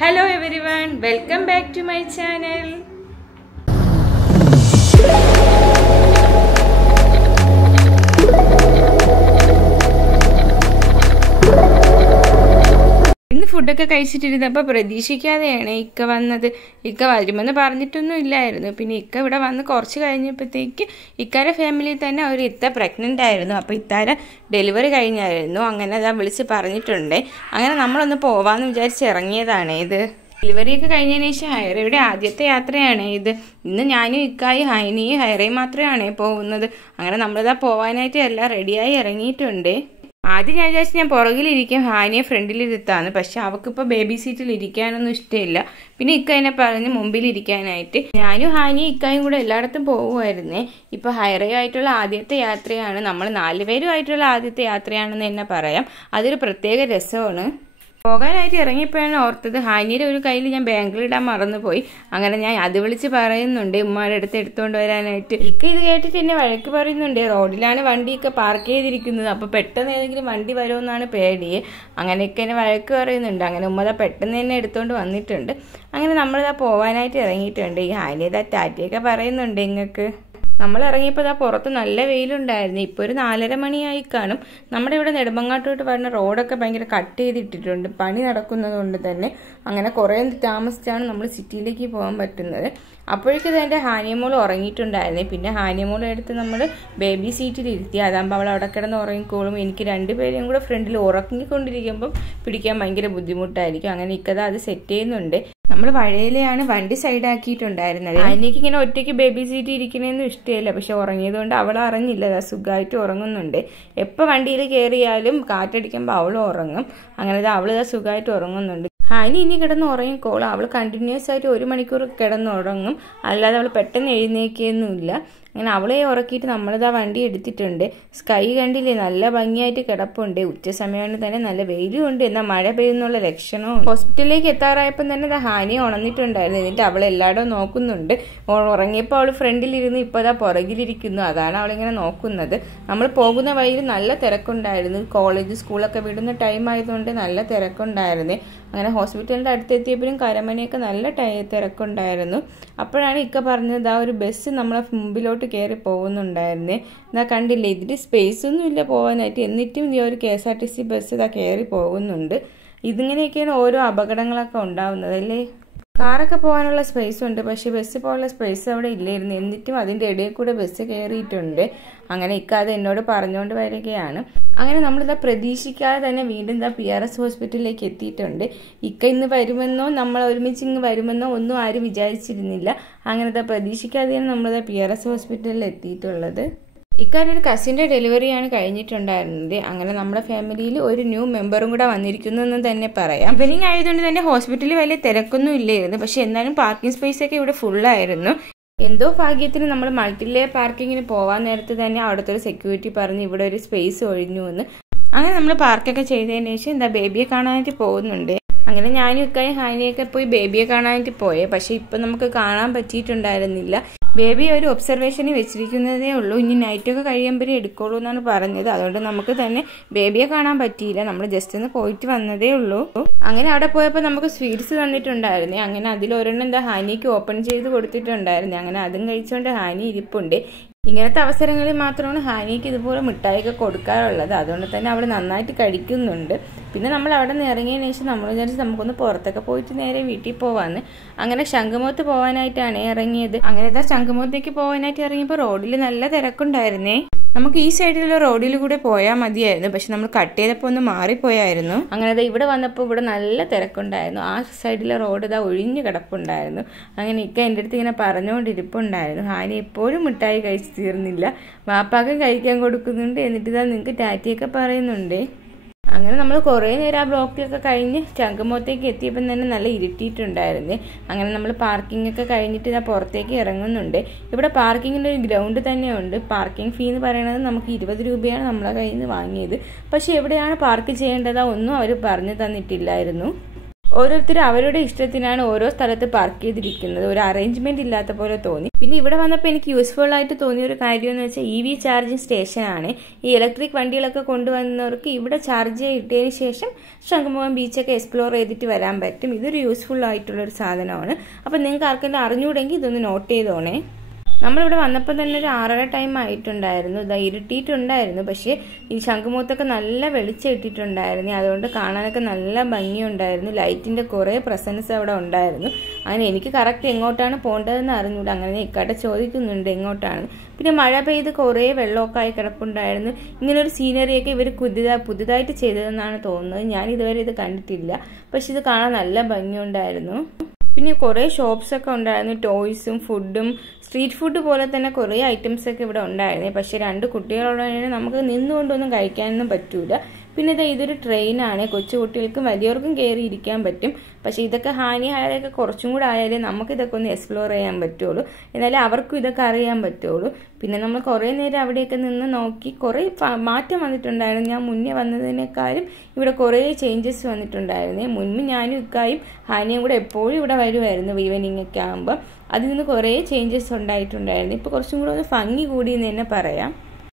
Hello everyone, welcome back to my channel. ഫുഡൊക്കെ കഴിച്ചിട്ടിരുന്നപ്പോൾ പ്രതീക്ഷിക്കാതെയാണ് ഇക്ക വന്നത്. ഇക്ക വരുമെന്ന് പറഞ്ഞിട്ടൊന്നും ഇല്ലായിരുന്നു. പിന്നെ ഇക്ക ഇവിടെ വന്ന് കുറച്ച് കഴിഞ്ഞപ്പോഴത്തേക്ക് ഇക്കാരെ ഫാമിലിയിൽ തന്നെ ഒരു ഇത്ത പ്രഗ്നൻ്റ് ആയിരുന്നു. അപ്പോൾ ഇത്താരെ ഡെലിവറി കഴിഞ്ഞായിരുന്നു. അങ്ങനെ അതാ വിളിച്ച് പറഞ്ഞിട്ടുണ്ട്. അങ്ങനെ നമ്മളൊന്ന് പോവാമെന്ന് വിചാരിച്ച് ഇറങ്ങിയതാണ്. ഇത് ഡെലിവറിയൊക്കെ കഴിഞ്ഞതിന് ശേഷം ഹൈറയുടെ ആദ്യത്തെ യാത്രയാണ് ഇത്. ഇന്ന് ഞാനും ഇക്കായി ഹൈനിയും ഹൈറയും മാത്രമാണ് പോകുന്നത്. അങ്ങനെ നമ്മളിതാ പോകാനായിട്ട് എല്ലാം റെഡിയായി ഇറങ്ങിയിട്ടുണ്ട്. ആദ്യം ഞാൻ വിചാരിച്ചു ഞാൻ പുറകിലിരിക്കും, ഹാനിയെ ഫ്രണ്ടിലിരുത്താണ്. പക്ഷെ അവൾക്കിപ്പോൾ ബേബി സീറ്റിൽ ഇരിക്കാനൊന്നും ഇഷ്ടമില്ല. പിന്നെ ഇക്ക എന്നെ പറഞ്ഞ് മുമ്പിലിരിക്കാനായിട്ട്. ഞാനും ഹാനിയും ഇക്കായും കൂടെ എല്ലായിടത്തും പോകുമായിരുന്നേ. ഇപ്പോൾ ഹൈറയുമായിട്ടുള്ള ആദ്യത്തെ യാത്രയാണ്, നമ്മൾ 4 പേരുമായിട്ടുള്ള ആദ്യത്തെ യാത്രയാണെന്ന് തന്നെ പറയാം. അതൊരു പ്രത്യേക രസമാണ്. പോകാനായിട്ട് ഇറങ്ങിയപ്പോഴാണ് ഓർത്തത് ഹാനിയുടെ ഒരു കയ്യിൽ ഞാൻ ബാങ്കിലിടാൻ മറന്നുപോയി. അങ്ങനെ ഞാൻ അത് വിളിച്ച് പറയുന്നുണ്ട് ഉമ്മാരുടെ അടുത്ത് എടുത്തുകൊണ്ട് വരാനായിട്ട്. ഇക്ക ഇത് കേട്ടിട്ട് എന്നെ വഴക്ക് പറയുന്നുണ്ട്. റോഡിലാണ് വണ്ടിയൊക്കെ പാർക്ക് ചെയ്തിരിക്കുന്നത്, അപ്പോൾ പെട്ടെന്ന് ഏതെങ്കിലും വണ്ടി വരുമെന്നാണ് പേടിയെ. അങ്ങനെയൊക്കെ എന്നെ വഴക്ക് പറയുന്നുണ്ട്. അങ്ങനെ ഉമ്മത പെട്ടെന്ന് തന്നെ എടുത്തുകൊണ്ട് വന്നിട്ടുണ്ട്. അങ്ങനെ നമ്മളിതാ പോകാനായിട്ട് ഇറങ്ങിയിട്ടുണ്ട്. ഈ ഹാനിയതാ ടാറ്റയൊക്കെ പറയുന്നുണ്ട് ഇങ്ങക്ക്. നമ്മൾ ഇറങ്ങിയപ്പോൾ ഇതാ പുറത്ത് നല്ല വെയിലുണ്ടായിരുന്നു. ഇപ്പോൾ ഒരു 4:30 മണിയായി കാണും. നമ്മുടെ ഇവിടെ നെടുമങ്ങാട്ടോട്ട് വരുന്ന റോഡൊക്കെ ഭയങ്കര കട്ട് ചെയ്തിട്ടിട്ടുണ്ട്, പണി നടക്കുന്നത് കൊണ്ട് തന്നെ. അങ്ങനെ കുറേ താമസിച്ചാണ് നമ്മൾ സിറ്റിയിലേക്ക് പോകാൻ പറ്റുന്നത്. അപ്പോഴേക്കും എൻ്റെ ഹാനിയമോൾ ഉറങ്ങിയിട്ടുണ്ടായിരുന്നു. പിന്നെ ഹാനിയമോളെ എടുത്ത് നമ്മൾ ബേബി സീറ്റിൽ ഇരുത്തി. അതാകുമ്പോൾ അവൾ അവിടെ കിടന്ന് ഉറങ്ങിക്കോളും. എനിക്ക് 2 പേരെയും കൂടെ ഫ്രണ്ടിൽ ഉറങ്ങിക്കൊണ്ടിരിക്കുമ്പം പിടിക്കാൻ ഭയങ്കര ബുദ്ധിമുട്ടായിരിക്കും. അങ്ങനെ ഇക്കതാ അത് സെറ്റ് ചെയ്യുന്നുണ്ട്. നമ്മൾ വഴിയിലെയാണ് വണ്ടി സൈഡാക്കിയിട്ടുണ്ടായിരുന്നത്. അതിലേക്ക് ഇങ്ങനെ ഒറ്റയ്ക്ക് ബേബി സീറ്റ് ഇരിക്കണമെന്നും ഇഷ്ടമില്ല. പക്ഷെ ഉറങ്ങിയതുകൊണ്ട് അവൾ അറിഞ്ഞില്ല, സുഖമായിട്ട് ഉറങ്ങുന്നുണ്ട്. എപ്പോൾ വണ്ടിയിൽ കയറിയാലും കാറ്റടിക്കുമ്പോൾ അവളും ഉറങ്ങും. അങ്ങനെ അവൾ സുഖമായിട്ട് ഉറങ്ങുന്നുണ്ട്. ഹാനി ഇനി കിടന്ന് ഉറങ്ങിക്കോളും. അവൾ കണ്ടിന്യൂസ് ആയിട്ട് 1 മണിക്കൂർ കിടന്നുറങ്ങും. അല്ലാതെ അവൾ പെട്ടെന്ന് എഴുന്നേക്കൊന്നുമില്ല. അങ്ങനെ അവളെ ഉറക്കിയിട്ട് നമ്മളിതാ വണ്ടി എടുത്തിട്ടുണ്ട്. സ്കൈ കണ്ടില്ലേ, നല്ല ഭംഗിയായിട്ട് കിടപ്പുണ്ട്. ഉച്ച സമയമാണ് തന്നെ നല്ല വെയിലും ഉണ്ട്, എന്നാൽ മഴ പെയ്യുന്നുള്ള ലക്ഷണവും. ഹോസ്പിറ്റലിലേക്ക് എത്താറായപ്പോൾ തന്നെ ഹാനിയെ ഉണർന്നിട്ടുണ്ടായിരുന്നു. എന്നിട്ട് അവൾ എല്ലായിടവും നോക്കുന്നുണ്ട്. ഉറങ്ങിയപ്പോൾ അവൾ ഫ്രണ്ടിലിരുന്ന് ഇപ്പോൾ അതാ പുറകിലിരിക്കുന്നു. അതാണ് അവളിങ്ങനെ നോക്കുന്നത്. നമ്മൾ പോകുന്ന വഴിയിൽ നല്ല തിരക്കുണ്ടായിരുന്നു. കോളേജ് സ്കൂളൊക്കെ വിടുന്ന ടൈം ആയതുകൊണ്ട് നല്ല തിരക്കുണ്ടായിരുന്നു. അങ്ങനെ ഹോസ്പിറ്റലിൻ്റെ അടുത്തെത്തിയപ്പോഴും കരമനയൊക്കെ നല്ല തിരക്കുണ്ടായിരുന്നു. അപ്പോഴാണ് ഇക്ക പറഞ്ഞത് ആ ഒരു ബസ് നമ്മളെ മുമ്പിലോട്ട് കയറി പോകുന്നുണ്ടായിരുന്നേ. എന്നാ കണ്ടില്ലേ, ഇതിന് സ്പേസ് ഒന്നും ഇല്ല പോകാനായിട്ട്. എന്നിട്ടും ഈ ഒരു KSRTC ബസ് ഇതാ കയറി പോകുന്നുണ്ട്. ഇതിങ്ങനെയൊക്കെയാണ് ഓരോ അപകടങ്ങളൊക്കെ ഉണ്ടാവുന്നത് അല്ലേ. കാറൊക്കെ പോകാനുള്ള സ്പേസ് ഉണ്ട്, പക്ഷെ ബസ് പോകാനുള്ള സ്പേസ് അവിടെ ഇല്ലായിരുന്നു. എന്നിട്ടും അതിൻ്റെ ഇടയിൽ കൂടെ ബസ് കയറിയിട്ടുണ്ട്. അങ്ങനെ ഇക്ക അത് എന്നോട് പറഞ്ഞുകൊണ്ട് വരികയാണ്. അങ്ങനെ നമ്മളിതാ പ്രതീക്ഷിക്കാതെ തന്നെ വീണ്ടും PRS ഹോസ്പിറ്റലിലേക്ക് എത്തിയിട്ടുണ്ട്. ഇക്ക ഇന്ന് വരുമെന്നോ നമ്മൾ ഒരുമിച്ച് ഇങ്ങ് വരുമെന്നോ ഒന്നും ആരും വിചാരിച്ചിരുന്നില്ല. അങ്ങനത്തെ പ്രതീക്ഷിക്കാതെയാണ് നമ്മളിതാ PRS ഹോസ്പിറ്റലിൽ എത്തിയിട്ടുള്ളത്. ഇക്കാരൊരു കസിൻ്റെ ഡെലിവറിയാണ് കഴിഞ്ഞിട്ടുണ്ടായിരുന്നത്. അങ്ങനെ നമ്മുടെ ഫാമിലിയിൽ ഒരു ന്യൂ മെമ്പറും കൂടെ വന്നിരിക്കുന്നു എന്ന് തന്നെ പറയാം. ഇവനിങ് ആയതുകൊണ്ട് തന്നെ ഹോസ്പിറ്റലിൽ വലിയ തിരക്കൊന്നും ഇല്ലായിരുന്നു. പക്ഷെ എന്നാലും പാർക്കിംഗ് സ്പേസ് ഒക്കെ ഇവിടെ ഫുള്ളായിരുന്നു. എന്തോ ഭാഗ്യത്തിന് നമ്മൾ മൾട്ടി ലെയർ പാർക്കിങ്ങിന് പോകാൻ നേരത്ത് തന്നെ അവിടുത്തെ ഒരു സെക്യൂരിറ്റി പറഞ്ഞ് ഇവിടെ ഒരു സ്പേസ് ഒഴിഞ്ഞു എന്ന്. അങ്ങനെ നമ്മൾ പാർക്കൊക്കെ ചെയ്തതിന് ശേഷം ബേബിയെ കാണാനായിട്ട് പോകുന്നുണ്ട്. അങ്ങനെ ഞാനും ഇക്കായും ഹാനിയൊക്കെ പോയി ബേബിയെ കാണാനായിട്ട് പോയേ. പക്ഷെ ഇപ്പം നമുക്ക് കാണാൻ പറ്റിയിട്ടുണ്ടായിരുന്നില്ല. ബേബി ഒരു ഒബ്സർവേഷന് വെച്ചിരിക്കുന്നതേ ഉള്ളൂ. ഇനി നൈറ്റൊക്കെ കഴിയുമ്പോഴേ എടുക്കുള്ളൂ എന്നാണ് പറഞ്ഞത്. അതുകൊണ്ട് നമുക്ക് തന്നെ ബേബിയെ കാണാൻ പറ്റിയില്ല. നമ്മൾ ജസ്റ്റ് ഒന്ന് പോയിട്ട് വന്നതേ ഉള്ളൂ. അങ്ങനെ അവിടെ പോയപ്പോൾ നമുക്ക് സ്വീറ്റ്സ് തന്നിട്ടുണ്ടായിരുന്നേ. അങ്ങനെ അതിലൊരെണ്ണം ഹാനിക്ക് ഓപ്പൺ ചെയ്ത് കൊടുത്തിട്ടുണ്ടായിരുന്നു. അങ്ങനെ അതും കഴിച്ചുകൊണ്ട് ഹാനി ഇരിപ്പുണ്ട്. ഇങ്ങനത്തെ അവസരങ്ങളിൽ മാത്രമാണ് ഹാനിക്ക് ഇതുപോലെ മിഠായിയൊക്കെ കൊടുക്കാറുള്ളത്. അതുകൊണ്ട് തന്നെ അവൾ നന്നായിട്ട് കഴിക്കുന്നുണ്ട്. പിന്നെ നമ്മൾ അവിടെ നിന്ന് ഇറങ്ങിയതിന് ശേഷം നമ്മൾ വിചാരിച്ച് നമുക്കൊന്ന് പുറത്തൊക്കെ പോയിട്ട് നേരെ വീട്ടിൽ പോവാന്ന്. അങ്ങനെ ശംഖുമുഖത്ത് പോകാനായിട്ടാണ് ഇറങ്ങിയത്. അങ്ങനെ ശംഖുമുഖത്തേക്ക് പോകാനായിട്ട് ഇറങ്ങിയപ്പോൾ റോഡിൽ നല്ല തിരക്കുണ്ടായിരുന്നേ. നമുക്ക് ഈ സൈഡിലുള്ള റോഡിൽ കൂടെ പോയാൽ മതിയായിരുന്നു. പക്ഷെ നമ്മൾ കട്ട് ചെയ്തപ്പോൾ ഒന്ന് മാറിപ്പോയായിരുന്നു. അങ്ങനെ ഇവിടെ വന്നപ്പോൾ ഇവിടെ നല്ല തിരക്കുണ്ടായിരുന്നു. ആ സൈഡിലെ റോഡ് ഒഴിഞ്ഞു കിടപ്പുണ്ടായിരുന്നു. അങ്ങനെ ഇക്ക എൻ്റെ അടുത്ത് ഇങ്ങനെ പറഞ്ഞുകൊണ്ടിരിപ്പുണ്ടായിരുന്നു. ഹാനി എപ്പോഴും മിഠായി കഴിച്ച് തീർന്നില്ല. വാപ്പാക്ക് കഴിക്കാൻ കൊടുക്കുന്നുണ്ട്. എന്നിട്ട് നിങ്ങൾക്ക് ടാറ്റയൊക്കെ പറയുന്നുണ്ട്. അങ്ങനെ നമ്മൾ കുറേ നേരം ആ ബ്ലോക്കിലൊക്കെ കഴിഞ്ഞ് ശംഖുമുഖത്തേക്ക് എത്തിയപ്പം തന്നെ നല്ല ഇരുട്ടിയിട്ടുണ്ടായിരുന്നു. അങ്ങനെ നമ്മൾ പാർക്കിംഗ് ഒക്കെ കഴിഞ്ഞിട്ട് പുറത്തേക്ക് ഇറങ്ങുന്നുണ്ട്. ഇവിടെ പാർക്കിങ്ങിൻ്റെ ഒരു ഗ്രൗണ്ട് തന്നെയുണ്ട്. പാർക്കിംഗ് ഫീ എന്ന് പറയുന്നത് നമുക്ക് 20 രൂപയാണ് നമ്മളെ കയ്യിൽ നിന്ന് വാങ്ങിയത്. പക്ഷെ എവിടെയാണ് പാർക്ക് ചെയ്യേണ്ടത് ഒന്നും അവർ പറഞ്ഞു തന്നിട്ടില്ലായിരുന്നു. ഓരോരുത്തരും അവരുടെ ഇഷ്ടത്തിനാണ് ഓരോ സ്ഥലത്ത് പാർക്ക് ചെയ്തിരിക്കുന്നത്. ഒരു അറേഞ്ച്മെന്റ് ഇല്ലാത്ത പോലെ തോന്നി. പിന്നെ ഇവിടെ വന്നപ്പോൾ എനിക്ക് യൂസ്ഫുൾ ആയിട്ട് തോന്നിയ ഒരു കാര്യം എന്ന് വെച്ചാൽ EV ചാർജിങ് സ്റ്റേഷനാണ്. ഈ ഇലക്ട്രിക് വണ്ടികളൊക്കെ കൊണ്ടുവന്നവർക്ക് ഇവിടെ ചാർജ് ചെയ്തതിന് ശേഷം ശംഖുമുഖം ബീച്ചൊക്കെ എക്സ്പ്ലോർ ചെയ്തിട്ട് വരാൻ പറ്റും. ഇതൊരു യൂസ്ഫുൾ ആയിട്ടുള്ളൊരു സാധനമാണ്. അപ്പം നിങ്ങൾക്ക് ആർക്കെങ്കിലും അറിഞ്ഞുകൂടെങ്കിൽ ഇതൊന്ന് നോട്ട് ചെയ്തോണേ. നമ്മളിവിടെ വന്നപ്പോൾ തന്നെ ഒരു 6:30 ടൈം ആയിട്ടുണ്ടായിരുന്നു. ഇതാ ഇരുട്ടിയിട്ടുണ്ടായിരുന്നു. പക്ഷേ ഈ ശംഖുമുഖത്തൊക്കെ നല്ല വെളിച്ചം ഇട്ടിട്ടുണ്ടായിരുന്നു. അതുകൊണ്ട് കാണാനൊക്കെ നല്ല ഭംഗിയുണ്ടായിരുന്നു. ലൈറ്റിൻ്റെ കുറേ പ്രസൻസ് അവിടെ ഉണ്ടായിരുന്നു. അങ്ങനെ എനിക്ക് കറക്റ്റ് എങ്ങോട്ടാണ് പോകേണ്ടതെന്ന് അറിഞ്ഞൂടാ. അങ്ങനെ ഇക്കാട്ടെ ചോദിക്കുന്നുണ്ട് എങ്ങോട്ടാണ്. പിന്നെ മഴ പെയ്ത് കുറേ വെള്ളമൊക്കെ ആയി കിടപ്പുണ്ടായിരുന്നു. ഇങ്ങനൊരു സീനറിയൊക്കെ ഇവർ പുതുതായിട്ട് ചെയ്തതെന്നാണ് തോന്നുന്നത്. ഞാൻ ഇതുവരെ ഇത് കണ്ടിട്ടില്ല. പക്ഷെ ഇത് കാണാൻ നല്ല ഭംഗിയുണ്ടായിരുന്നു. പിന്നെ കുറേ ഷോപ്സൊക്കെ ഉണ്ടായിരുന്നു. ടോയ്സും ഫുഡും സ്ട്രീറ്റ് ഫുഡ് പോലെ തന്നെ കുറേ ഐറ്റംസ് ഒക്കെ ഇവിടെ ഉണ്ടായിരുന്നു. പക്ഷെ 2 കുട്ടികളുള്ളതിന് നമുക്ക് നിന്നുകൊണ്ടൊന്നും കഴിക്കാനൊന്നും പറ്റൂല. പിന്നെ ഇതൊരു ട്രെയിനാണ്. കൊച്ചു കുട്ടികൾക്കും വലിയവർക്കും കയറി ഇരിക്കാൻ പറ്റും. പക്ഷെ ഇതൊക്കെ ഹാനിഹാരൊക്കെ കുറച്ചും കൂടെ ആയാലേ നമുക്ക് ഇതൊക്കെ ഒന്ന് എക്സ്പ്ലോർ ചെയ്യാൻ പറ്റുള്ളൂ. എന്നാലേ അവർക്കും ഇതൊക്കെ അറിയാൻ പറ്റുള്ളൂ. പിന്നെ നമ്മൾ കുറേ നേരം അവിടെയൊക്കെ നിന്ന് നോക്കി. കുറേ മാറ്റം വന്നിട്ടുണ്ടായിരുന്നു. ഞാൻ മുന്നേ വന്നതിനേക്കാളും ഇവിടെ കുറേ ചേഞ്ചസ് വന്നിട്ടുണ്ടായിരുന്നു. മുൻപ് ഞാനും ഇക്കായും ഹാനിയും കൂടെ എപ്പോഴും ഇവിടെ വരുമായിരുന്നു ഈവനിങ് ഒക്കെ ആകുമ്പോൾ. അതിൽ നിന്ന് കുറേ ചേഞ്ചസ് ഉണ്ടായിട്ടുണ്ടായിരുന്നു. ഇപ്പോൾ കുറച്ചും കൂടെ ഒന്ന് ഭംഗി കൂടി എന്ന് തന്നെ പറയാം.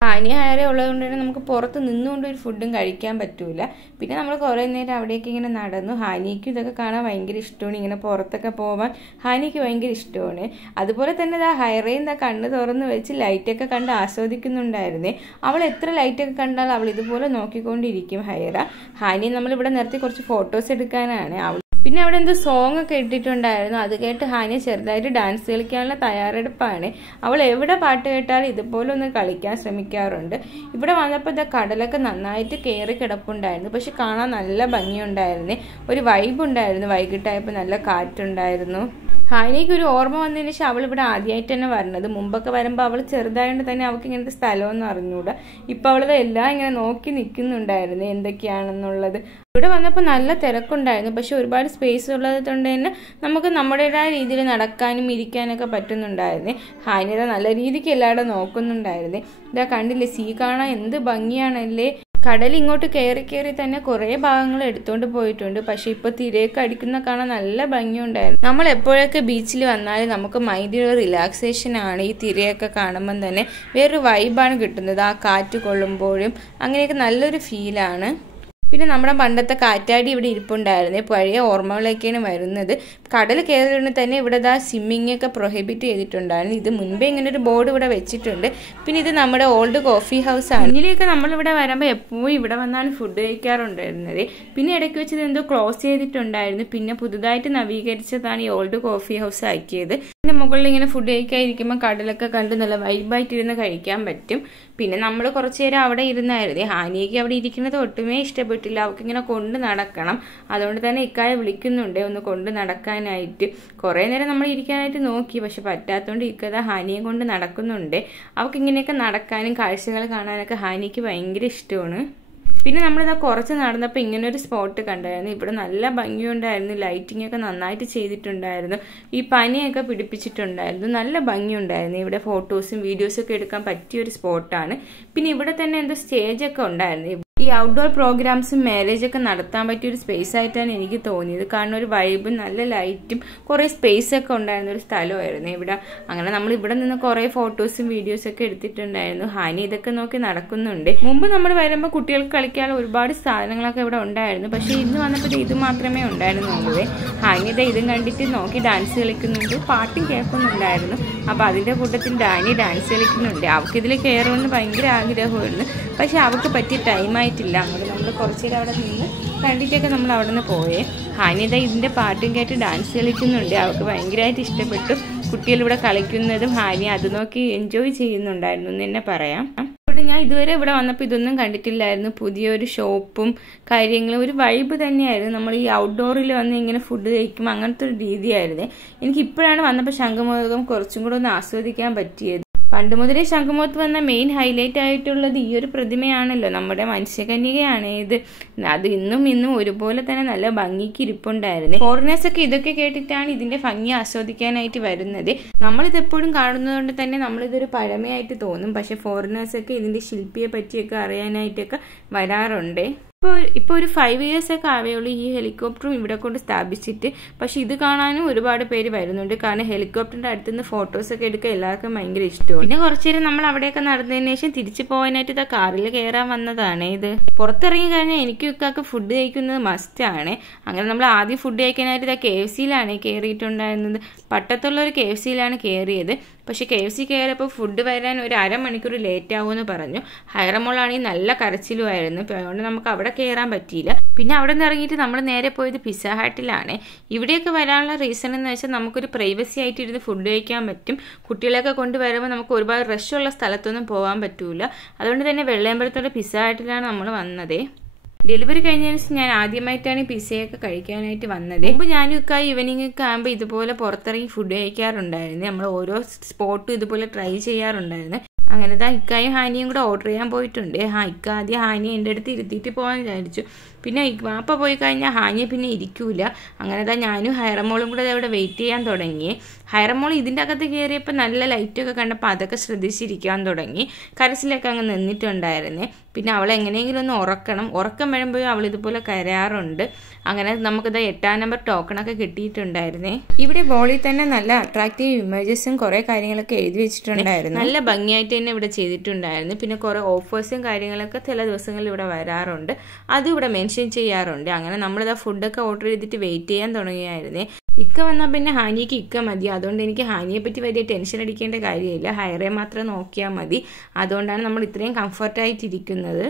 ഹാനിഹാരെ ഉള്ളതുകൊണ്ട് തന്നെ നമുക്ക് പുറത്ത് നിന്നുകൊണ്ട് ഒരു ഫുഡും കഴിക്കാൻ പറ്റൂല. പിന്നെ നമ്മൾ കുറേ നേരം അവിടേക്ക് ഇങ്ങനെ നടന്നു. ഹാനിക്കും ഇതൊക്കെ കാണാൻ ഭയങ്കര ഇഷ്ടമാണ്. ഇങ്ങനെ പുറത്തൊക്കെ പോകാൻ ഹാനിക്ക് ഭയങ്കര ഇഷ്ടമാണ്. അതുപോലെ തന്നെ ഹൈറയും കണ്ണ് തുറന്ന് വെച്ച് ലൈറ്റൊക്കെ കണ്ട് ആസ്വദിക്കുന്നുണ്ടായിരുന്നേ. അവൾ എത്ര ലൈറ്റൊക്കെ കണ്ടാൽ അവൾ ഇതുപോലെ നോക്കിക്കൊണ്ടിരിക്കും ഹൈറ. ഹാനിയെ നമ്മളിവിടെ നിർത്തി കുറച്ച് ഫോട്ടോസ് എടുക്കാനാണ്. പിന്നെ അവിടെ എന്തോ സോങ് ഒക്കെ ഇട്ടിട്ടുണ്ടായിരുന്നു. അത് കേട്ട് ഹാനിയ ചെറുതായിട്ട് ഡാൻസ് കളിക്കാനുള്ള തയ്യാറെടുപ്പാണ്. അവൾ എവിടെ പാട്ട് കേട്ടാലും ഇതുപോലെ ഒന്ന് കളിക്കാൻ ശ്രമിക്കാറുണ്ട്. ഇവിടെ വന്നപ്പോൾ കടലൊക്കെ നന്നായിട്ട് കയറി കിടപ്പുണ്ടായിരുന്നു. പക്ഷെ കാണാൻ നല്ല ഭംഗിയുണ്ടായിരുന്നേ. ഒരു വൈബ് ഉണ്ടായിരുന്നു. വൈകിട്ടായപ്പോൾ നല്ല കാറ്റുണ്ടായിരുന്നു. ഹാനിക്ക് ഒരു ഓർമ്മ വന്നതിന് ശേഷം അവൾ ഇവിടെ ആദ്യമായിട്ട് തന്നെ വരുന്നത്. മുമ്പൊക്കെ വരുമ്പോൾ അവൾ ചെറുതായതുകൊണ്ട് തന്നെ അവൾക്ക് ഇങ്ങനത്തെ സ്ഥലമൊന്നും അറിഞ്ഞൂടാ. ഇപ്പം അവളത് എല്ലാം ഇങ്ങനെ നോക്കി നിൽക്കുന്നുണ്ടായിരുന്നു എന്തൊക്കെയാണെന്നുള്ളത്. ഇവിടെ വന്നപ്പോൾ നല്ല തിരക്കുണ്ടായിരുന്നു. പക്ഷെ ഒരുപാട് സ്പേസ് ഉള്ളത് കൊണ്ട് തന്നെ നമുക്ക് നമ്മുടേതായ രീതിയിൽ നടക്കാനും ഇരിക്കാനൊക്കെ പറ്റുന്നുണ്ടായിരുന്നേ. ഹാനിത നല്ല രീതിക്ക് എല്ലായിടും നോക്കുന്നുണ്ടായിരുന്നേ. ഇതാ കണ്ടില്ലേ, സീ കാണാൻ എന്ത് ഭംഗിയാണല്ലേ. കടൽ ഇങ്ങോട്ട് കയറി തന്നെ കുറേ ഭാഗങ്ങൾ എടുത്തുകൊണ്ട് പോയിട്ടുണ്ട്. പക്ഷെ ഇപ്പോൾ തിരയൊക്കെ അടിക്കുന്ന കാണാൻ നല്ല ഭംഗിയുണ്ടായിരുന്നു. നമ്മൾ എപ്പോഴൊക്കെ ബീച്ചിൽ വന്നാലും നമുക്ക് മൈൻഡിലൊരു റിലാക്സേഷൻ ആണ്. ഈ തിരയൊക്കെ കാണുമ്പം തന്നെ വേറൊരു വൈബാണ് കിട്ടുന്നത്. ആ കാറ്റ് കൊള്ളുമ്പോഴും അങ്ങനെയൊക്കെ നല്ലൊരു ഫീലാണ്. പിന്നെ നമ്മുടെ പണ്ടത്തെ കാറ്റാടി ഇവിടെ ഇരിപ്പുണ്ടായിരുന്നു. പഴയ ഓർമ്മകളൊക്കെയാണ് വരുന്നത്. കടൽ കയറിയുകൊണ്ട് തന്നെ ഇവിടെ സ്വിമ്മിങ് ഒക്കെ പ്രൊഹിബിറ്റ് ചെയ്തിട്ടുണ്ടായിരുന്നു. ഇത് മുൻപേ ഇങ്ങനെ ഒരു ബോർഡ് ഇവിടെ വെച്ചിട്ടുണ്ട്. പിന്നെ ഇത് നമ്മുടെ ഓൾഡ് കോഫി ഹൗസ് ആണ്. ഇതിലേക്ക് നമ്മളിവിടെ വരുമ്പോൾ എപ്പോഴും ഇവിടെ വന്നാണ് ഫുഡ് കഴിക്കാറുണ്ടായിരുന്നത്. പിന്നെ ഇടയ്ക്ക് വെച്ച് ഇതെന്തോ ക്ലോസ് ചെയ്തിട്ടുണ്ടായിരുന്നു. പിന്നെ പുതുതായിട്ട് നവീകരിച്ചതാണ് ഈ ഓൾഡ് കോഫി ഹൗസ് ആക്കിയത്. പിന്നെ മുകളിൽ ഇങ്ങനെ ഫുഡ് കഴിക്കാതിരിക്കുമ്പോൾ കടലൊക്കെ കണ്ട് നല്ല വൈബായിട്ടിരുന്ന് കഴിക്കാൻ പറ്റും. പിന്നെ നമ്മൾ കുറച്ചു നേരം അവിടെ ഇരുന്നായിരുന്നു. ഹാനിയയ്ക്ക് അവിടെ ഇരിക്കുന്നത് ഒട്ടുമേ ഇഷ്ടപ്പെട്ടില്ല. അവൾക്ക് ഇങ്ങനെ കൊണ്ട് നടക്കണം. അതുകൊണ്ട് തന്നെ ഇക്കായെ വിളിക്കുന്നുണ്ട് ഒന്ന് കൊണ്ട് നടക്കാനായിട്ട്. കുറേ നേരം നമ്മൾ ഇരിക്കാനായിട്ട് നോക്കി. പക്ഷെ പറ്റാത്തതുകൊണ്ട് ഇക്കത ഹാനിയെ കൊണ്ട് നടക്കുന്നുണ്ട്. അവൾക്ക് ഇങ്ങനെയൊക്കെ നടക്കാനും കാഴ്ചകൾ കാണാനൊക്കെ ഹാനിക്ക് ഭയങ്കര ഇഷ്ടമാണ്. പിന്നെ നമ്മളിതാ കുറച്ച് നടന്നപ്പോൾ ഇങ്ങനെ ഒരു സ്പോട്ട് കണ്ടായിരുന്നു. ഇവിടെ നല്ല ഭംഗിയുണ്ടായിരുന്നു. ലൈറ്റിംഗ് ഒക്കെ നന്നായിട്ട് ചെയ്തിട്ടുണ്ടായിരുന്നു. ഈ പനിയൊക്കെ പിടിപ്പിച്ചിട്ടുണ്ടായിരുന്നു. നല്ല ഭംഗിയുണ്ടായിരുന്നു. ഇവിടെ ഫോട്ടോസും വീഡിയോസും ഒക്കെ എടുക്കാൻ പറ്റിയൊരു സ്പോട്ടാണ്. പിന്നെ ഇവിടെ തന്നെ എന്തോ സ്റ്റേജൊക്കെ ഉണ്ടായിരുന്നു. ഈ ഔട്ട്ഡോർ പ്രോഗ്രാംസും മാരേജ് ഒക്കെ നടത്താൻ പറ്റിയൊരു സ്പേസ് ആയിട്ടാണ് എനിക്ക് തോന്നിയത്. കാരണം ഒരു വൈബും നല്ല ലൈറ്റും കുറേ സ്പേസ് ഒക്കെ ഉണ്ടായിരുന്ന ഒരു സ്ഥലമായിരുന്നു ഇവിടെ. അങ്ങനെ നമ്മൾ ഇവിടെ നിന്ന് കുറേ ഫോട്ടോസും വീഡിയോസും ഒക്കെ എടുത്തിട്ടുണ്ടായിരുന്നു. ഹാനി ഇതൊക്കെ നോക്കി നടക്കുന്നുണ്ട്. മുമ്പ് നമ്മൾ വരുമ്പോൾ കുട്ടികൾക്ക് കളിക്കാനുള്ള ഒരുപാട് സാധനങ്ങളൊക്കെ ഇവിടെ ഉണ്ടായിരുന്നു. പക്ഷെ ഇന്ന് വന്നപ്പോൾ ഇത് മാത്രമേ ഉണ്ടായിരുന്നുള്ളൂ. ഹാനി ഇതും കണ്ടിട്ട് നോക്കി ഡാൻസ് കളിക്കുന്നുണ്ട്. പാട്ടും കേൾക്കുന്നുണ്ടായിരുന്നു. അപ്പോൾ അതിൻ്റെ കൂട്ടത്തിൽ ഡാനി ഡാൻസ് കളിക്കുന്നുണ്ട്. അവൾക്കിതിൽ കയറുമെന്ന് ഭയങ്കര ആഗ്രഹമായിരുന്നു. പക്ഷെ അവൾക്ക് പറ്റിയ ടൈമായിട്ടില്ല. അങ്ങനെ നമ്മൾ കുറച്ച് നേരം അവിടെ നിന്ന് കണ്ടിട്ടൊക്കെ നമ്മൾ അവിടെ നിന്ന് പോയേ. ഹാനിത ഇതിൻ്റെ പാട്ടും കേട്ട് ഡാൻസ് കളിക്കുന്നുണ്ട്. അവൾക്ക് ഭയങ്കരമായിട്ട് ഇഷ്ടപ്പെട്ടു. കുട്ടികളിവിടെ കളിക്കുന്നതും ഹാനി അത് നോക്കി എൻജോയ് ചെയ്യുന്നുണ്ടായിരുന്നു എന്ന് തന്നെ പറയാം. ഞാൻ ഇതുവരെ ഇവിടെ വന്നപ്പോൾ ഇതൊന്നും കണ്ടിട്ടില്ലായിരുന്നു. പുതിയൊരു ഷോപ്പും കാര്യങ്ങളും ഒരു വൈബ് തന്നെയായിരുന്നു. നമ്മൾ ഈ ഔട്ട്ഡോറിൽ വന്ന് ഇങ്ങനെ ഫുഡ് കഴിക്കുമ്പോൾ അങ്ങനത്തെ ഒരു രീതിയായിരുന്നു. എനിക്ക് ഇപ്പോഴാണ് വന്നപ്പോൾ ശംഖുമുഖം കുറച്ചും കൂടെ ഒന്ന് ആസ്വദിക്കാൻ പറ്റിയത്. പണ്ട് മുതലേ ശംഖുമുഖത്ത് വന്ന മെയിൻ ഹൈലൈറ്റ് ആയിട്ടുള്ളത് ഈ ഒരു പ്രതിമയാണല്ലോ. നമ്മുടെ മത്സ്യകന്യകയാണ് ഇത്. അത് ഇന്നും ഒരുപോലെ തന്നെ നല്ല ഭംഗിക്ക് ഇരിപ്പുണ്ടായിരുന്നു. ഫോറിനേഴ്സ് ഒക്കെ ഇതൊക്കെ കേട്ടിട്ടാണ് ഇതിന്റെ ഭംഗി ആസ്വദിക്കാനായിട്ട് വരുന്നത്. നമ്മളിതെപ്പോഴും കാണുന്നതുകൊണ്ട് തന്നെ നമ്മളിതൊരു പഴമയായിട്ട് തോന്നും. പക്ഷെ ഫോറിനേഴ്സ് ഒക്കെ ഇതിന്റെ ശില്പിയെ പറ്റിയൊക്കെ അറിയാനായിട്ടൊക്കെ വരാറുണ്ട്. ഇപ്പോൾ ഒരു 5 years ഒക്കെ ആവേയുള്ളൂ ഈ ഹെലികോപ്റ്ററും ഇവിടെ കൊണ്ട് സ്ഥാപിച്ചിട്ട്. പക്ഷെ ഇത് കാണാനും ഒരുപാട് പേര് വരുന്നുണ്ട്. കാരണം ഹെലികോപ്റ്ററിന്റെ അടുത്തുനിന്ന് ഫോട്ടോസൊക്കെ എടുക്കാൻ എല്ലാവർക്കും ഭയങ്കര ഇഷ്ടമാണ്. പിന്നെ കുറച്ചു നേരം നമ്മൾ അവിടെയൊക്കെ നടന്നതിന് ശേഷം തിരിച്ചു പോകാനായിട്ട് ഇതാ കാറിൽ കയറാൻ വന്നതാണ്. ഇത് പുറത്തിറങ്ങി കഴിഞ്ഞാൽ എനിക്കും ഇക്കാക്ക് ഫുഡ് കഴിക്കുന്നത് മസ്റ്റാണ്. അങ്ങനെ നമ്മൾ ആദ്യം ഫുഡ് കഴിക്കാനായിട്ട് ഇതാ KFCയിലാണ് കയറിയിട്ടുണ്ടായിരുന്നത്. പട്ടത്തുള്ള ഒരു KFCയിലാണ് കയറിയത്. പക്ഷെ KFC കയറിയപ്പോൾ ഫുഡ് വരാൻ ഒരു അരമണിക്കൂർ ലേറ്റ് ആവുമെന്ന് പറഞ്ഞു. ഹൈറമോളാണെങ്കിൽ നല്ല കരച്ചിലുമായിരുന്നു. അതുകൊണ്ട് നമുക്ക് അവിടെ കയറാൻ പറ്റിയില്ല. പിന്നെ അവിടെ നിന്ന് ഇറങ്ങിയിട്ട് നമ്മൾ നേരെ പോയത് പിസ്സ ഹട്ടിലാണ്. ഇവിടെയൊക്കെ വരാനുള്ള റീസൺ എന്ന് വെച്ചാൽ നമുക്കൊരു പ്രൈവസി ആയിട്ട് ഇരുന്ന് ഫുഡ് കഴിക്കാൻ പറ്റും. കുട്ടികളൊക്കെ കൊണ്ടുവരുമ്പോൾ നമുക്ക് ഒരുപാട് റഷുള്ള സ്ഥലത്തൊന്നും പോകാൻ പറ്റൂല. അതുകൊണ്ട് തന്നെ വെള്ളയമ്പലത്തോടെ പിസ്സ ഹട്ടിലാണ് നമ്മൾ വന്നത്. ഡെലിവറി കഴിഞ്ഞതിന് ശേഷം ഞാൻ ആദ്യമായിട്ടാണ് പിസ്സയൊക്കെ കഴിക്കാനായിട്ട് വന്നത്. മുമ്പ് ഞാനും ഒക്കെ ഈവനിങ് ഒക്കെ ആകുമ്പോൾ ഇതുപോലെ പുറത്തിറങ്ങി ഫുഡ് കഴിക്കാറുണ്ടായിരുന്നു. നമ്മൾ ഓരോ സ്പോട്ടും ഇതുപോലെ ട്രൈ ചെയ്യാറുണ്ടായിരുന്നു. അങ്ങനെ ഇക്കായും ഹാനിയും കൂടെ ഓർഡർ ചെയ്യാൻ പോയിട്ടുണ്ട്. ഇക്ക ആദ്യം ഹാനിയെ എൻ്റെ അടുത്ത് ഇരുത്തിയിട്ട് പോകാൻ വിചാരിച്ചു. പിന്നെ വാപ്പ പോയി കഴിഞ്ഞാൽ ഹാനിയെ പിന്നെ ഇരിക്കൂല. അങ്ങനെ ഞാനും ഹൈറമോളും കൂടെ അവിടെ വെയിറ്റ് ചെയ്യാൻ തുടങ്ങി. ഹൈറമോൾ ഇതിൻ്റെ അകത്ത് കയറിയപ്പോൾ നല്ല ലൈറ്റൊക്കെ കണ്ടപ്പോൾ അതൊക്കെ ശ്രദ്ധിച്ചിരിക്കാൻ തുടങ്ങി. കരച്ചിലൊക്കെ അങ്ങ് നിന്നിട്ടുണ്ടായിരുന്നേ. പിന്നെ അവളെ എങ്ങനെയെങ്കിലും ഒന്ന് ഉറക്കം വരുമ്പോഴും അവൾ ഇതുപോലെ കരയാറുണ്ട്. അങ്ങനെ നമുക്കിത് 8ാം നമ്പർ ടോക്കണൊക്കെ കിട്ടിയിട്ടുണ്ടായിരുന്നേ. ഇവിടെ ബോളിൽ തന്നെ നല്ല അട്രാക്റ്റീവ് ഇമേജസും കുറേ കാര്യങ്ങളൊക്കെ എഴുതി വെച്ചിട്ടുണ്ടായിരുന്നു. നല്ല ഭംഗിയായിട്ട് തന്നെ ഇവിടെ ചെയ്തിട്ടുണ്ടായിരുന്നു. പിന്നെ കുറേ ഓഫേഴ്സും കാര്യങ്ങളൊക്കെ ചില ദിവസങ്ങളിൽ ഇവിടെ വരാറുണ്ട്. അതും ഇവിടെ മെൻഷൻ ചെയ്യാറുണ്ട്. അങ്ങനെ നമ്മളിതാ ഫുഡൊക്കെ ഓർഡർ ചെയ്തിട്ട് വെയിറ്റ് ചെയ്യാൻ തുടങ്ങിയായിരുന്നേ. ഇക്ക വന്നാൽ പിന്നെ ഹാനിക്ക് ഇക്ക മതി. അതുകൊണ്ട് എനിക്ക് ഹാനിയെ പറ്റി വലിയ ടെൻഷൻ അടിക്കേണ്ട കാര്യമില്ല. ഹൈറെ മാത്രം നോക്കിയാൽ മതി. അതുകൊണ്ടാണ് നമ്മൾ ഇത്രയും കംഫർട്ടായിട്ടിരിക്കുന്നത്.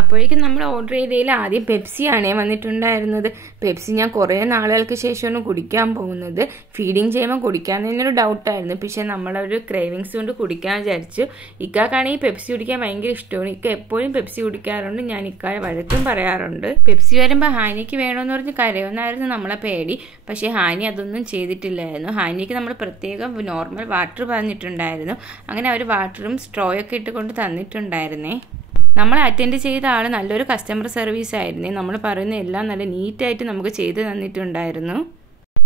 അപ്പോഴേക്കും നമ്മൾ ഓർഡർ ചെയ്തതിൽ ആദ്യം പെപ്സിയാണേ വന്നിട്ടുണ്ടായിരുന്നത്. പെപ്സി ഞാൻ കുറേ നാളുകൾക്ക് ശേഷമാണ് കുടിക്കാൻ പോകുന്നത്. ഫീഡിങ് ചെയ്യുമ്പോൾ കുടിക്കാൻ തന്നെ ഒരു ഡൗട്ടായിരുന്നു. പക്ഷെ നമ്മളൊരു ക്രേവിങ്സ് കൊണ്ട് കുടിക്കാൻ വിചാരിച്ചു. ഇക്കാക്കാണെങ്കിൽ പെപ്സി കുടിക്കാൻ ഭയങ്കര ഇഷ്ടമാണ്. ഇക്ക എപ്പോഴും പെപ്സി കുടിക്കാറുണ്ട്. ഞാൻ ഇക്കായ വഴക്കും പറയാറുണ്ട്. പെപ്സി വരുമ്പോൾ ഹാനിക്ക് വേണമെന്ന് പറഞ്ഞ് കരയുമെന്നായിരുന്നു നമ്മളെ പേടി. പക്ഷേ ഹാനി അതൊന്നും ചെയ്തിട്ടില്ലായിരുന്നു. ഹാനിക്ക് നമ്മൾ പ്രത്യേകം നോർമൽ വാട്ടർ പറഞ്ഞിട്ടുണ്ടായിരുന്നു. അങ്ങനെ അവർ വാട്ടറും സ്ട്രോയൊക്കെ ഇട്ട് കൊണ്ട് തന്നിട്ടുണ്ടായിരുന്നേ. നമ്മൾ അറ്റൻഡ് ചെയ്ത ആൾ നല്ലൊരു കസ്റ്റമർ സർവീസ് ആയിരുന്നേ. നമ്മൾ പറയുന്ന എല്ലാം നല്ല നീറ്റായിട്ട് നമുക്ക് ചെയ്ത് തന്നിട്ടുണ്ടായിരുന്നു.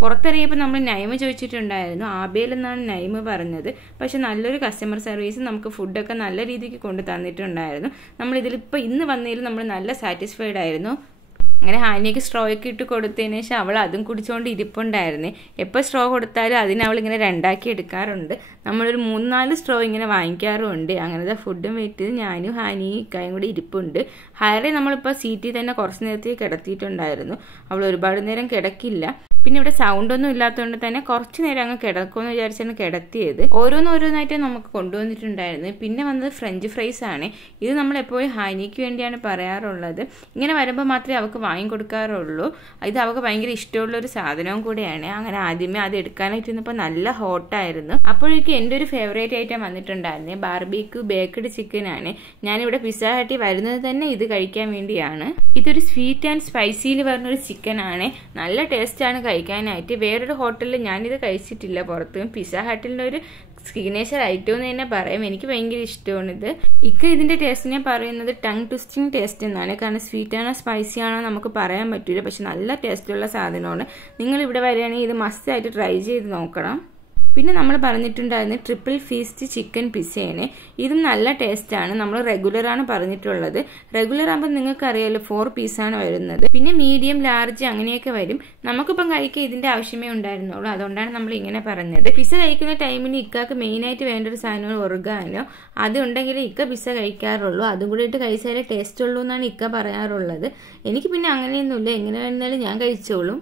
പുറത്തിറങ്ങിയപ്പോൾ നമ്മൾ നൈമ് ചോദിച്ചിട്ടുണ്ടായിരുന്നു. ആബേൽ എന്നാണ് നൈമ് പറഞ്ഞത്. പക്ഷെ നല്ലൊരു കസ്റ്റമർ സർവീസ്, നമുക്ക് ഫുഡൊക്കെ നല്ല രീതിക്ക് കൊണ്ട് തന്നിട്ടുണ്ടായിരുന്നു. നമ്മളിതിലിപ്പോൾ ഇന്ന് വന്നതിൽ നമ്മൾ നല്ല സാറ്റിസ്ഫൈഡ് ആയിരുന്നു. അങ്ങനെ ഹാനിക്ക് സ്ട്രോയൊക്കെ ഇട്ട് കൊടുത്തതിന് ശേഷം അവൾ അതും കുടിച്ചുകൊണ്ട് ഇരിപ്പുണ്ടായിരുന്നേ. എപ്പോൾ സ്ട്രോ കൊടുത്താലും അതിന് അവളിങ്ങനെ 2ആക്കി എടുക്കാറുണ്ട്. നമ്മളൊരു 3-4 സ്ട്രോ ഇങ്ങനെ വാങ്ങിക്കാറുമുണ്ട്. അങ്ങനത്തെ ഫുഡും വെയിറ്റ് ഞാനും ഹാനിയും ഇക്കായും കൂടി ഇരിപ്പുണ്ട്. ഹയറെ നമ്മളിപ്പോൾ സീറ്റിൽ തന്നെ കുറച്ച് നേരത്തേക്ക് കിടത്തിയിട്ടുണ്ടായിരുന്നു. അവൾ ഒരുപാട് നേരം കിടക്കില്ല. പിന്നെ ഇവിടെ സൗണ്ടൊന്നും ഇല്ലാത്തതുകൊണ്ട് തന്നെ കുറച്ച് നേരം അങ്ങ് കിടക്കുമെന്ന് വിചാരിച്ചാണ് കിടത്തിയത്. ഓരോന്നായിട്ട് നമുക്ക് കൊണ്ടുവന്നിട്ടുണ്ടായിരുന്നു. പിന്നെ വന്നത് ഫ്രഞ്ച് ഫ്രൈസ് ആണ്. ഇത് നമ്മൾ എപ്പോഴും ഹാനിക്ക് വേണ്ടിയാണ് പറയാറുള്ളത്. ഇങ്ങനെ വരുമ്പോൾ മാത്രമേ അവൾക്ക് വാങ്ങിക്കൊടുക്കാറുള്ളൂ. ഇത് അവൾക്ക് ഭയങ്കര ഇഷ്ടമുള്ളൊരു സാധനവും കൂടെയാണ്. അങ്ങനെ ആദ്യമേ അത് എടുക്കാനായിട്ട് ഇരുന്നപ്പോൾ നല്ല ഹോട്ടായിരുന്നു. അപ്പോഴേക്കും എൻ്റെ ഒരു ഫേവറേറ്റ് ഐറ്റം വന്നിട്ടുണ്ടായിരുന്നേ. ബാർബിക്യൂ ബേക്ക്ഡ് ചിക്കൻ ആണ്. ഞാനിവിടെ പിസ്സ ഹട്ടിൽ വരുന്നത് തന്നെ ഇത് കഴിക്കാൻ വേണ്ടിയാണ്. ഇതൊരു സ്വീറ്റ് ആൻഡ് സ്പൈസിയിൽ വരുന്നൊരു ചിക്കൻ ആണ്. നല്ല ടേസ്റ്റാണ് കഴിക്കാനായിട്ട്. വേറൊരു ഹോട്ടലിൽ ഞാനിത് കഴിച്ചിട്ടില്ല പുറത്ത്. പിസ്സ ഹട്ടിൻ്റെ ഒരു സിഗ്നേച്ചർ ഐറ്റം എന്ന് തന്നെ പറയാം. എനിക്ക് ഭയങ്കര ഇഷ്ടമാണിത്. ഇക്ക ഇതിൻ്റെ ടേസ്റ്റിനെ പറയുന്നത് ടങ് ട്വിസ്റ്റിംഗ് ടേസ്റ്റ് എന്നാണ്. കാരണം സ്വീറ്റ് ആണോ സ്പൈസി ആണോ നമുക്ക് പറയാൻ പറ്റില്ല. പക്ഷെ നല്ല ടേസ്റ്റുള്ള സാധനമാണ്. നിങ്ങൾ ഇവിടെ വരികയാണെങ്കിൽ ഇത് മസ്റ്റായിട്ട് ട്രൈ ചെയ്ത് നോക്കണം. പിന്നെ നമ്മൾ പറഞ്ഞിട്ടുണ്ടായിരുന്നു ട്രിപ്പിൾ ഫീസ്റ്റ് ചിക്കൻ പിസ്സയാണ്. ഇതും നല്ല ടേസ്റ്റാണ്. നമ്മൾ റെഗുലറാണ് പറഞ്ഞിട്ടുള്ളത്. റെഗുലർ ആകുമ്പോൾ നിങ്ങൾക്ക് അറിയാമല്ലോ 4 പീസാണ് വരുന്നത്. പിന്നെ മീഡിയം, ലാർജ് അങ്ങനെയൊക്കെ വരും. നമുക്കിപ്പം കഴിക്കാൻ ഇതിന്റെ ആവശ്യമേ ഉണ്ടായിരുന്നുള്ളൂ. അതുകൊണ്ടാണ് നമ്മൾ ഇങ്ങനെ പറഞ്ഞത്. പിസ്സ കഴിക്കുന്ന ടൈമിന് ഇക്കാക്ക് മെയിനായിട്ട് വേണ്ട ഒരു സാധനമാണ് ഒർഗാനോ. അതുണ്ടെങ്കിൽ ഇക്ക പിസ്സ കഴിക്കാറുള്ളൂ. അതും കൂടി ഇട്ട് കഴിച്ചാലേ ടേസ്റ്റ് ഉള്ളൂ എന്നാണ് ഇക്ക പറയാറുള്ളത്. എനിക്ക് പിന്നെ അങ്ങനെയൊന്നുമില്ല. എങ്ങനെ വേണമെന്നാലും ഞാൻ കഴിച്ചോളും.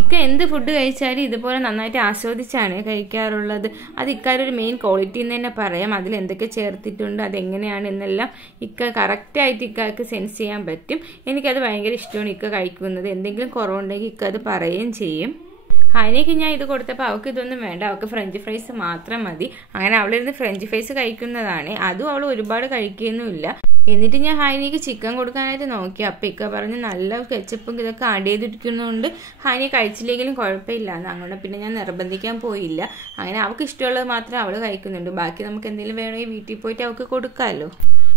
ഇക്ക എന്ത് ഫുഡ് കഴിച്ചാലും ഇതുപോലെ നന്നായിട്ട് ആസ്വദിച്ചാണ് കഴിക്കാറുള്ളത്. അത് ഇക്കാരൊരു മെയിൻ ക്വാളിറ്റി എന്ന് തന്നെ പറയാം. അതിൽ എന്തൊക്കെ ചേർത്തിട്ടുണ്ട്, അതെങ്ങനെയാണ് എന്നെല്ലാം ഇക്ക കറക്റ്റായിട്ട് ഇക്കാർക്ക് സെൻസ് ചെയ്യാൻ പറ്റും. എനിക്കത് ഭയങ്കര ഇഷ്ടമാണ് ഇക്ക കഴിക്കുന്നത്. എന്തെങ്കിലും കുറവുണ്ടെങ്കിൽ ഇക്ക അത് പറയുകയും ചെയ്യും. ഹാനിക്ക് ഞാൻ ഇത് കൊടുത്തപ്പോൾ അവൾക്ക് ഇതൊന്നും വേണ്ട, അവൾക്ക് ഫ്രഞ്ച് ഫ്രൈസ് മാത്രം മതി. അങ്ങനെ അവളിരുന്ന് ഫ്രഞ്ച് ഫ്രൈസ് കഴിക്കുന്നതാണ്. അതും അവൾ ഒരുപാട് കഴിക്കുകയൊന്നുമില്ല. എന്നിട്ട് ഞാൻ ഹാനിക്ക് ചിക്കൻ കൊടുക്കാനായിട്ട് നോക്കി. അപ്പം ഇക്ക പറഞ്ഞ് നല്ല കെച്ചപ്പും ഇതൊക്കെ ആഡ് ചെയ്തിരിക്കുന്നതുകൊണ്ട് ഹാനി കഴിച്ചില്ലെങ്കിലും കുഴപ്പമില്ല എന്ന്. അങ്ങനെ പിന്നെ ഞാൻ നിർബന്ധിക്കാൻ പോയില്ല. അങ്ങനെ അവൾക്ക് ഇഷ്ടമുള്ളത് മാത്രമേ അവൾ കഴിക്കുന്നുണ്ട്. ബാക്കി നമുക്ക് എന്തെങ്കിലും വേണമെങ്കിൽ വീട്ടിൽ പോയിട്ട് അവൾക്ക് കൊടുക്കാമല്ലോ.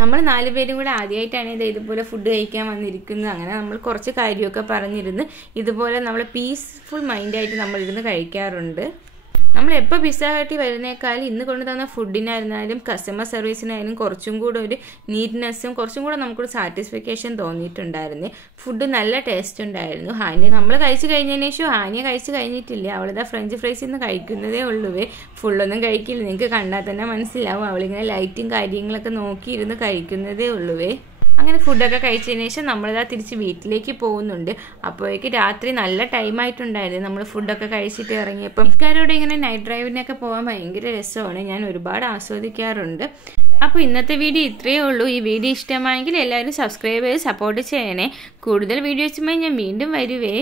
നമ്മൾ 4 പേരും കൂടെ ആദ്യമായിട്ടാണ് ഇതുപോലെ ഫുഡ് കഴിക്കാൻ വന്നിരിക്കുന്നത്. അങ്ങനെ നമ്മൾ കുറച്ച് കാര്യമൊക്കെ പറഞ്ഞിരുന്ന് ഇതുപോലെ നമ്മൾ പീസ്ഫുൾ മൈൻഡായിട്ട് നമ്മളിരുന്ന് കഴിക്കാറുണ്ട്. നമ്മൾ എപ്പോൾ പിസ്സ ഹട്ടിൽ വരുന്നേക്കാളും ഇന്ന് കൊണ്ടുതന്ന ഫുഡിനായിരുന്നാലും കസ്റ്റമർ സർവീസിനായാലും കുറച്ചും കൂടെ ഒരു നീറ്റ്നെസ്സും കുറച്ചും കൂടെ നമുക്കൊരു സാറ്റിസ്ഫിക്കേഷൻ തോന്നിയിട്ടുണ്ടായിരുന്നു. ഫുഡ് നല്ല ടേസ്റ്റ് ഉണ്ടായിരുന്നു. ഹാനിയ നമ്മൾ കഴിച്ചു കഴിഞ്ഞതിന് ശേഷം ഹാനിയ കഴിച്ചു കഴിഞ്ഞിട്ടില്ല. അവളിതാ ഫ്രഞ്ച് ഫ്രൈസ് ഇന്ന് കഴിക്കുന്നതേ ഉള്ളൂവേ, ഫുള്ളൊന്നും കഴിക്കില്ല. നിങ്ങൾക്ക് കണ്ടാൽ തന്നെ മനസ്സിലാവും. അവളിങ്ങനെ ലൈറ്റും കാര്യങ്ങളൊക്കെ നോക്കിയിരുന്ന് കഴിക്കുന്നതേ ഉള്ളൂവേ. അങ്ങനെ ഫുഡൊക്കെ കഴിച്ചതിന് ശേഷം നമ്മളിതാ തിരിച്ച് വീട്ടിലേക്ക് പോകുന്നുണ്ട്. അപ്പോഴേക്ക് രാത്രി നല്ല ടൈമായിട്ടുണ്ടായിരുന്നു. നമ്മൾ ഫുഡൊക്കെ കഴിച്ചിട്ട് ഇറങ്ങിയപ്പം ഇക്കാരോട് ഇങ്ങനെ നൈറ്റ് ഡ്രൈവിനൊക്കെ പോകാൻ ഭയങ്കര രസമാണ്. ഞാൻ ഒരുപാട് ആസ്വദിക്കാറുണ്ട്. അപ്പോൾ ഇന്നത്തെ വീഡിയോ ഇത്രയേ ഉള്ളൂ. ഈ വീഡിയോ ഇഷ്ടമായെങ്കിൽ എല്ലാവരും സബ്സ്ക്രൈബ് ചെയ്ത് സപ്പോർട്ട് ചെയ്യണേ. കൂടുതൽ വീഡിയോസുമായി ഞാൻ വീണ്ടും വരുവേ.